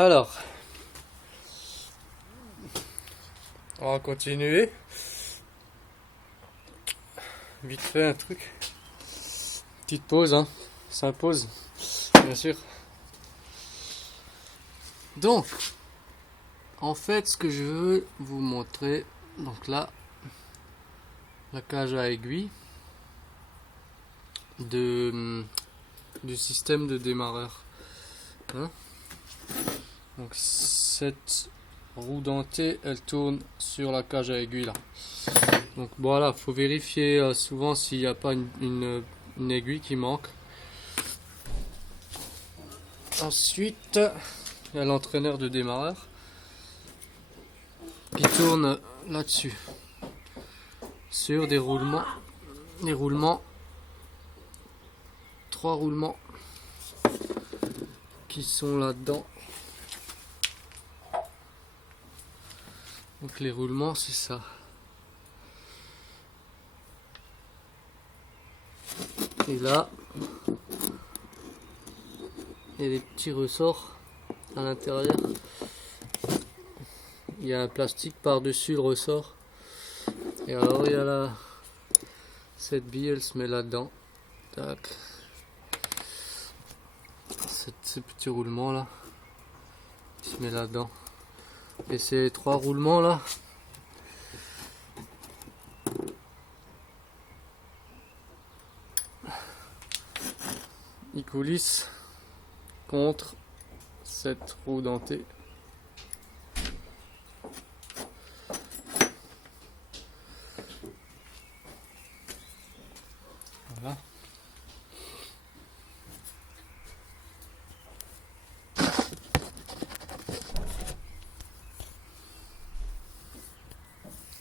Alors, on va continuer. Vite fait un truc. Petite pause, hein. S'impose, bien sûr. Donc, en fait, ce que je veux vous montrer, donc là, la cage à aiguille du système de démarreur. Hein, donc cette roue dentée, elle tourne sur la cage à aiguille là. Donc voilà, faut vérifier souvent s'il n'y a pas une aiguille qui manque. Ensuite, il y a l'entraîneur de démarreur qui tourne là-dessus sur des roulements, trois roulements qui sont là-dedans. Donc les roulements, c'est ça. Et là, il y a des petits ressorts à l'intérieur. Il y a un plastique par-dessus le ressort. Et alors il y a cette bille, elle se met là-dedans. Tac. Ce petit roulement là, il se met là-dedans. Et ces trois roulements là, ils coulissent contre cette roue dentée. Voilà.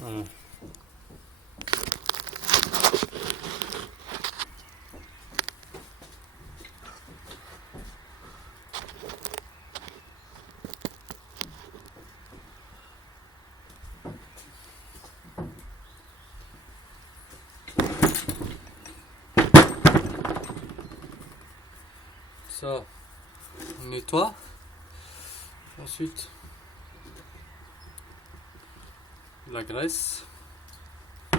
Voilà. Ça, on nettoie. Ensuite, la graisse. On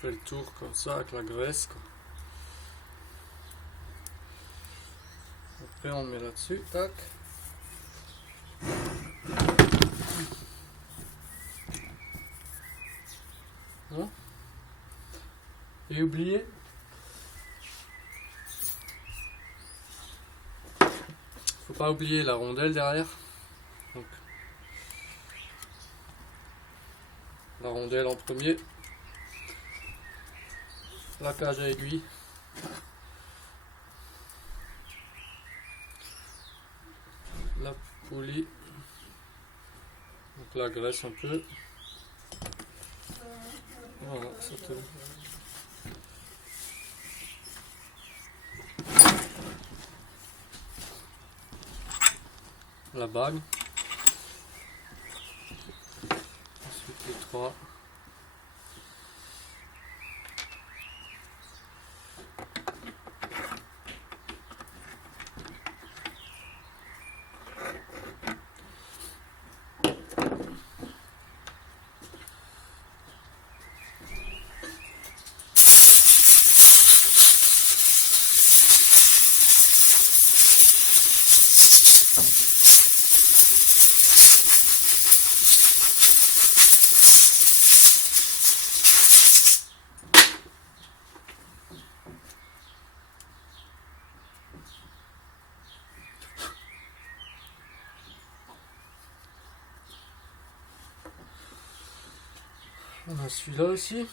fait le tour comme ça avec la graisse, quoi. Après, on met là-dessus. Tac. Hein? Et oubliez. Faut pas oublier la rondelle derrière. Donc, la rondelle en premier. La cage à aiguille. La poulie. Donc la graisse un peu. Voilà, ça tourne. La bague. Ensuite les trois. On a celui-là aussi.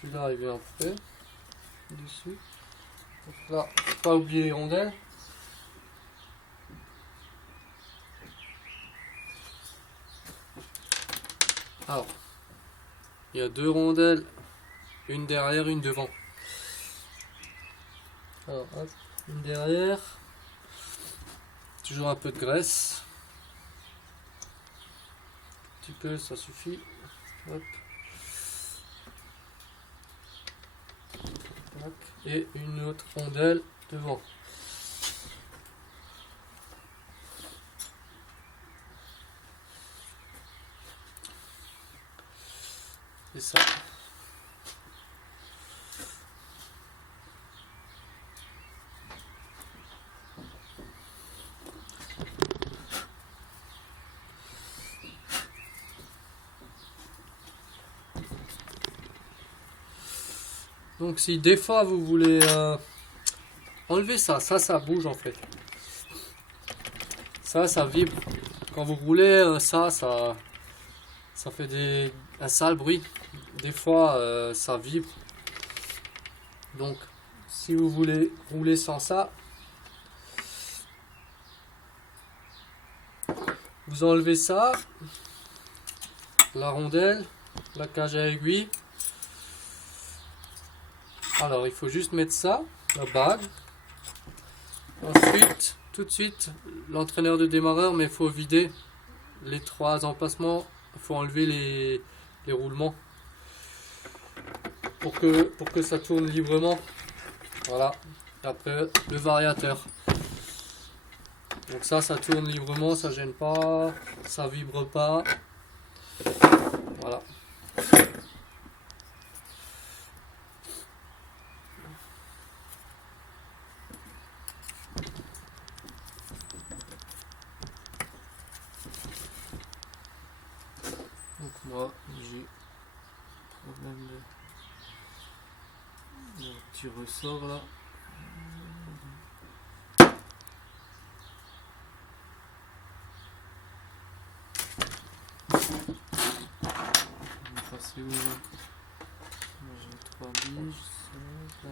Celui-là il vient après. Dessus. Donc là, faut pas oublier les rondelles. Alors, il y a deux rondelles, une derrière, une devant. Alors, hop, une derrière. Toujours un peu de graisse. Un petit peu, ça suffit. Hop. Tac. et une autre rondelle devant. C'est ça. Donc si des fois vous voulez enlever ça bouge en fait. Ça vibre. Quand vous roulez ça fait un sale bruit. Des fois ça vibre. Donc si vous voulez rouler sans ça, vous enlevez ça, la rondelle, la cage à aiguille. Alors il faut juste mettre ça, la bague. Ensuite, tout de suite, l'entraîneur de démarreur, mais il faut vider les 3 empacements, il faut enlever les roulements pour que ça tourne librement. Voilà. Après le variateur. Donc ça tourne librement, ça gêne pas, ça vibre pas. Voilà. Donc moi j'ai problème de petit ressort là. On va passer où là? J'ai 3 biches, ça, tac,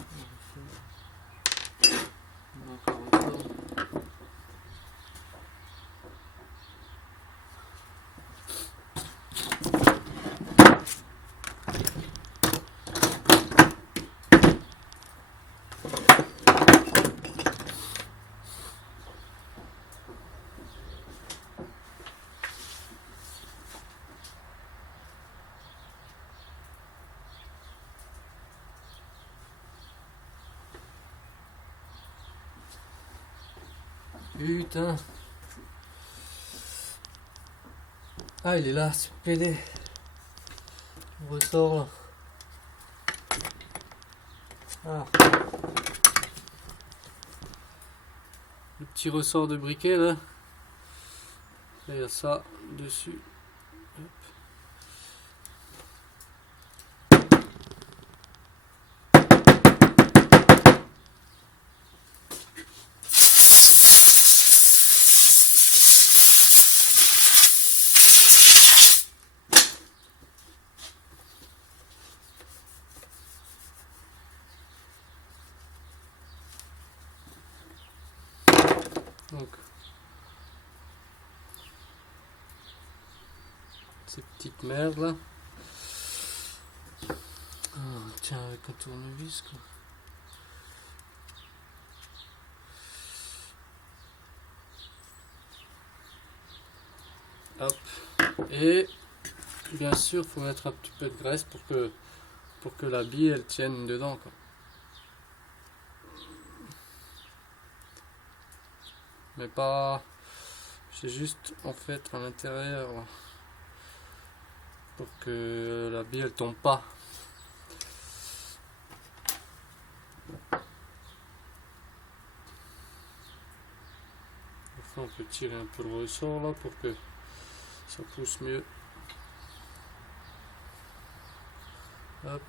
on va faire. Donc un ressort. Putain. Ah, il est là, ce PD. On ressort là. Ah. Le petit ressort de briquet là. Et il y a ça dessus. Hop. Donc, ces petites merdes là. Ah, tiens, avec un tournevis quoi. Hop. Et bien sûr, il faut mettre un petit peu de graisse pour que la bille elle tienne dedans quoi. Mais pas, c'est juste en fait à l'intérieur là, pour que la bille elle tombe pas. Enfin, on peut tirer un peu le ressort là pour que ça pousse mieux. Hop.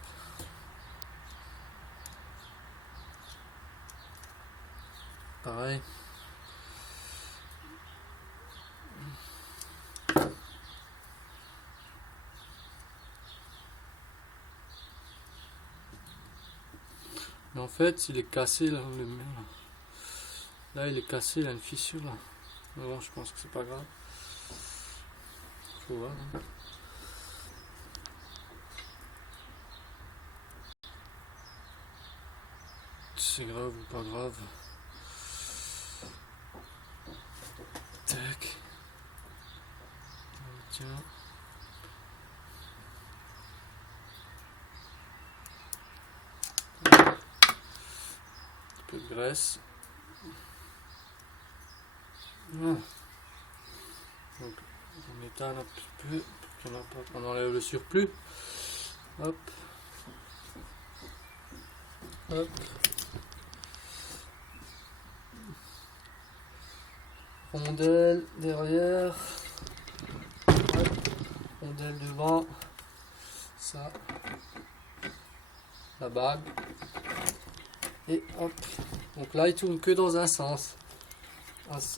Pareil. Mais en fait, il est cassé là, le mur. Là, il est cassé, il a une fissure là. Mais bon, je pense que c'est pas grave. Faut voir. Hein. C'est grave ou pas grave. Tac. Tiens. peu de graisse. Voilà. Donc on étale un petit peu pour qu'on enlève le surplus. Hop. Hop. Rondelle derrière. Hop. Rondelle devant. Ça. La bague. Et hop. Donc là il tourne que dans un sens.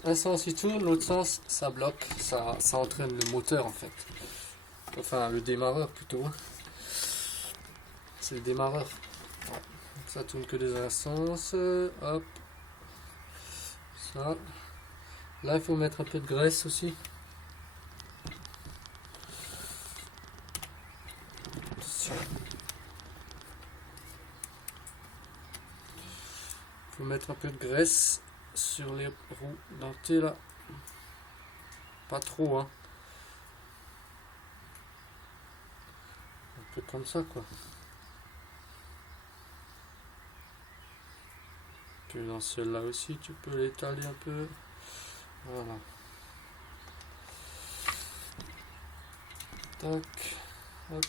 Un sens il tourne, l'autre sens ça bloque, ça entraîne le moteur en fait. Enfin le démarreur plutôt. C'est le démarreur. Ouais. Donc ça tourne que dans un sens. Hop. Ça. Là il faut mettre un peu de graisse aussi. Il faut mettre un peu de graisse sur les roues dentées là. Pas trop hein. Un peu comme ça quoi. Puis dans celle-là aussi tu peux l'étaler un peu. Voilà. Tac. Hop.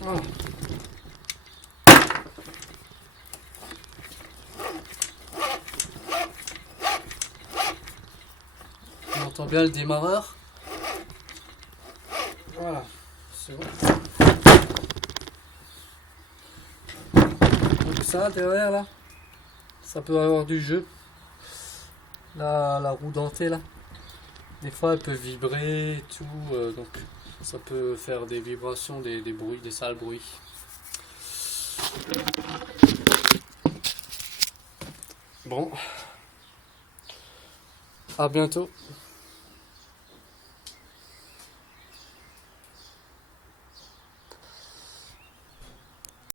Voilà. On entend bien le démarreur. Voilà, c'est bon. Donc ça derrière là, ça peut avoir du jeu. La roue dentée là, des fois elle peut vibrer et tout, donc ça peut faire des vibrations, des bruits, des sales bruits. Bon, à bientôt.